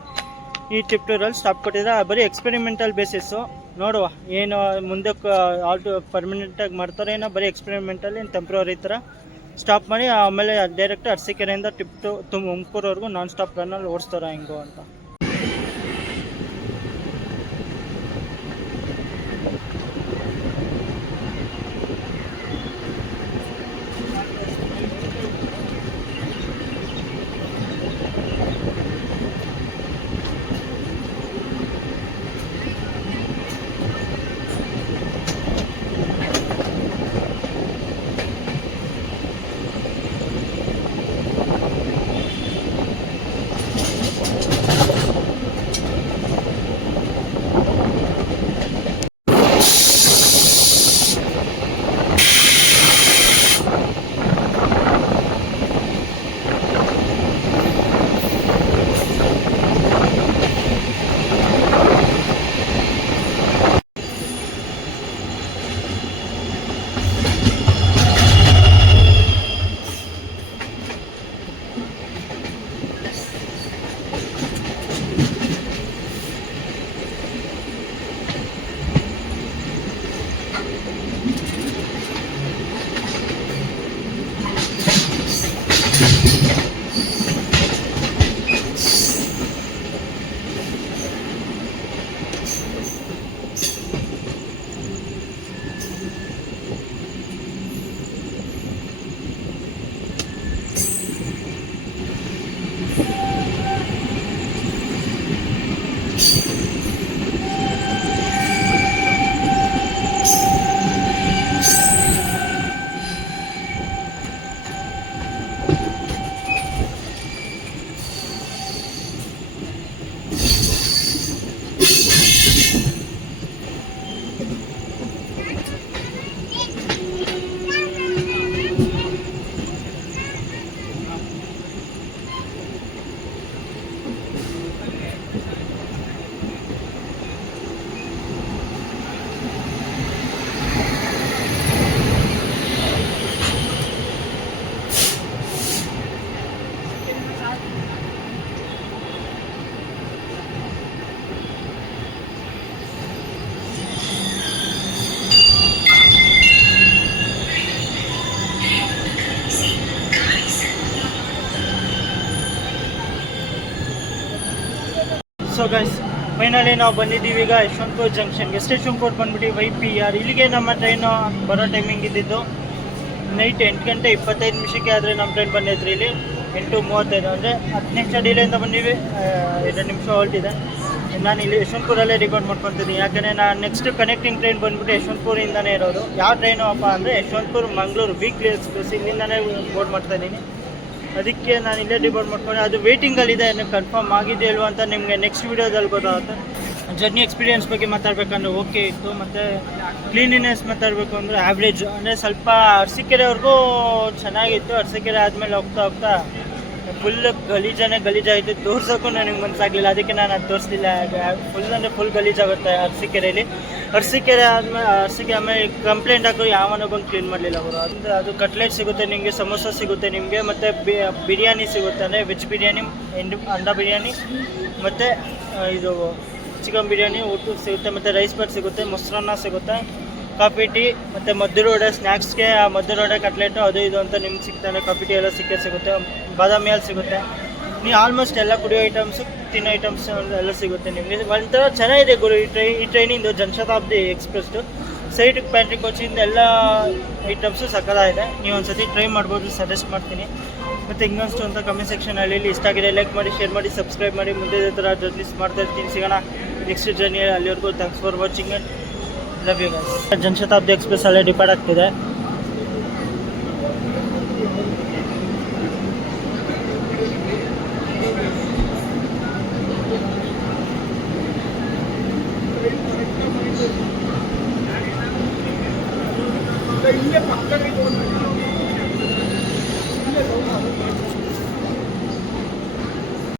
ಈ ಟಿಪ್ಟೂರಲ್ಲಿ ಸ್ಟಾಪ್ ಕೊಟ್ಟಿದ್ದಾರೆ. ಬರೀ ಎಕ್ಸ್ಪೆರಿಮೆಂಟಲ್ ಬೇಸಿಸ್ಸು, ನೋಡುವ ಏನು ಮುಂದಕ್ಕೆ ಆಲ್ಟು ಪರ್ಮನೆಂಟಾಗಿ ಮಾಡ್ತಾರೆ ಏನೋ. ಬರೀ ಎಕ್ಸ್ಪೆರಿಮೆಂಟಲ್ಲಿ ಟೆಂಪ್ರವರಿ ಥರ ಸ್ಟಾಪ್ ಮಾಡಿ ಆಮೇಲೆ ಡೈರೆಕ್ಟ್ ಅರಸೀಕೆರೆಯಿಂದ ತುಮಕೂರವರೆಗೂ ನಾನ್ ಸ್ಟಾಪ್ ರನ್ನಲ್ಲಿ ಓಡಿಸ್ತಾರೆ ಹೆಂಗೋ ಅಂತ. ಸೊ ಗೈಸ್, ಫೈನಲಿ ನಾವು ಬಂದಿದ್ದೀವಿ ಈಗ ಯಶವಂತಪುರ ಜಂಕ್ಷನ್ಗೆ. ಸ್ಟೇಷನ್ ಕೋಡ್ ಬಂದ್ಬಿಟ್ಟು YPR. ಇಲ್ಲಿಗೆ ನಮ್ಮ ಟ್ರೈನು ಬರೋ ಟೈಮಿಂಗ್ ಇದ್ದಿದ್ದು ನೈಟ್ 8 ಗಂಟೆ 25 ನಿಮಿಷಕ್ಕೆ. ಆದರೆ ನಮ್ಮ ಟ್ರೈನ್ ಬಂದೈತ್ರಿ ಇಲ್ಲಿ 8:35, ಅಂದರೆ 10 ನಿಮಿಷ ಡಿಲೇಯಿಂದ ಬಂದೀವಿ. 2 ನಿಮಿಷ ಹೊಲ್ಟಿದೆ. ನಾನು ಇಲ್ಲಿ ಯಶವಂತಪುರಲ್ಲೇ ರಿಕಾರ್ಡ್ ಮಾಡ್ಕೊತೀನಿ, ಯಾಕಂದರೆ ನಾನು ನೆಕ್ಸ್ಟ್ ಕನೆಕ್ಟಿಂಗ್ ಟ್ರೈನ್ ಬಂದ್ಬಿಟ್ಟು ಯಶವಂತಪುರಿಂದನೇ ಇರೋದು. ಯಾವ ಟ್ರೈನು ಅಪ್ಪ ಅಂದರೆ ಯಶವಂತಪುರ ಮಂಗಳೂರು ವೀಕ್ಲಿ ಎಕ್ಸ್ಪ್ರೆಸ್, ಇಲ್ಲಿಂದನೇ ಬೋರ್ಡ್ ಮಾಡ್ತಾಯಿದ್ದೀನಿ. ಅದಕ್ಕೆ ನಾನು ಇಲ್ಲೇ ಡಿಬೋರ್ಡ್ ಮಾಡ್ಕೊಂಡು ಅದು ವೇಟಿಂಗಲ್ಲಿದೆ, ಕನ್ಫರ್ಮ್ ಆಗಿದೆ ಅಲ್ವಾ ಅಂತ ನಿಮಗೆ ನೆಕ್ಸ್ಟ್ ವೀಡಿಯೋದಲ್ಲಿ ಗೊತ್ತಾಗುತ್ತೆ. ಜರ್ನಿ ಎಕ್ಸ್ಪೀರಿಯನ್ಸ್ ಬಗ್ಗೆ ಮಾತಾಡಬೇಕಂದ್ರೆ ಓಕೆ ಇತ್ತು, ಮತ್ತು ಕ್ಲೀನಿನೆಸ್ ಮಾತಾಡಬೇಕು ಅಂದರೆ ಆ್ಯಾವ್ರೇಜ್, ಅಂದರೆ ಸ್ವಲ್ಪ ಅರಸೀಕೆರೆವರೆಗೂ ಚೆನ್ನಾಗಿತ್ತು. ಅರಸೀಕೆರೆ ಆದಮೇಲೆ ಹೋಗ್ತಾ ಹೋಗ್ತಾ ಫುಲ್ ಗಲೀಜಾಯಿತು. ತೋರ್ಸೋಕ್ಕೂ ನನಗೆ ಮನಸ್ಸಾಗಲಿಲ್ಲ, ಅದಕ್ಕೆ ನಾನು ಅದು ತೋರಿಸಲಿಲ್ಲ. ಫುಲ್ ಅಂದರೆ ಫುಲ್ ಗಲೀಜಾಗುತ್ತೆ ಅರಸೀಕೆರೆಯಲ್ಲಿ. ಅರಸೀಕೆರೆ ಆಮೇಲೆ ಕಂಪ್ಲೇಂಟ್ ಹಾಕೋ ಯಾವನೋ ಬಂದು ಕ್ಲೀನ್ ಮಾಡಲಿಲ್ಲ ಅವರು. ಅಂದರೆ ಅದು ಕಟ್ಲೆಟ್ ಸಿಗುತ್ತೆ ನಿಮಗೆ, ಸಮೋಸ ಸಿಗುತ್ತೆ ನಿಮಗೆ, ಮತ್ತು ಬಿರಿಯಾನಿ ಸಿಗುತ್ತೆ, ಅಂದರೆ ವೆಜ್ ಬಿರಿಯಾನಿ, ಅಂಡಾ ಬಿರಿಯಾನಿ, ಮತ್ತು ಇದು ಚಿಕನ್ ಬಿರಿಯಾನಿ ಊಟ ಸಿಗುತ್ತೆ, ಮತ್ತು ರೈಸ್ ಬಾತ್ ಸಿಗುತ್ತೆ, ಮೊಸರನ್ನ ಸಿಗುತ್ತೆ, ಕಾಫಿ ಟೀ, ಮತ್ತು ಮದ್ದೂರು ವಡೆ ಸ್ನ್ಯಾಕ್ಸ್ಗೆ ಮದ್ದೂರು ವಡೆ ಕಟ್ಲೆಟು ಅದು ಇದು ಅಂತ ನಿಮ್ಗೆ ಸಿಗ್ತಾನೆ. ಕಾಫಿ ಟೀ ಎಲ್ಲ ಸಿಗುತ್ತೆ, ಬಾದಾಮಿ ಹಾಲು ಸಿಗುತ್ತೆ. ನೀವು ಆಲ್ಮೋಸ್ಟ್ ಎಲ್ಲ ಕುಡಿಯೋ ಐಟಮ್ಸು, ತಿನ್ನೋ ಐಟಮ್ಸ್ ಎಲ್ಲ ಸಿಗುತ್ತೆ ನಿಮಗೆ. ಒಂಥರ ಚೆನ್ನಾಗಿದೆ ಗುರು ಈ ಟ್ರೈನಿಂದು. ಜನಶತಾಬ್ದಿ ಎಕ್ಸ್ಪ್ರೆಸ್ದು ಸೈಡ್ ಪ್ಯಾಂಟ್ರಿ ಕೋಚಿಂದ ಎಲ್ಲ ಐಟಮ್ಸು ಸಕ್ಕತ್ತಾಗಿದೆ. ನೀವು ಒಂದ್ಸತಿ ಟ್ರೈ ಮಾಡ್ಬೋದು, ಸಜೆಸ್ಟ್ ಮಾಡ್ತೀನಿ. ಮತ್ತು ಇನ್ನೊಂದು ಅಂತ ಕಮೆಂಟ್ ಸೆಕ್ಷನಲ್ಲಿ ಇಷ್ಟ ಆಗಿದೆ ಲೈಕ್ ಮಾಡಿ, ಶೇರ್ ಮಾಡಿ, ಸಬ್ಸ್ಕ್ರೈಬ್ ಮಾಡಿ. ಮುಂದೆ ಇದೇ ಥರ ಜರ್ನೀಸ್ ಮಾಡ್ತಾ ಇರ್ತೀನಿ. ಸಿಗೋಣ ನೆಕ್ಸ್ಟ್ ಜರ್ನಿ. ಅಲ್ಲಿವರೆಗೂ thanks for watching and love you guys. Janshatabdi express ಅಲ್ಲೇ ಡಿಪಾರ್ಟ್ ಆಗ್ತಿದೆ.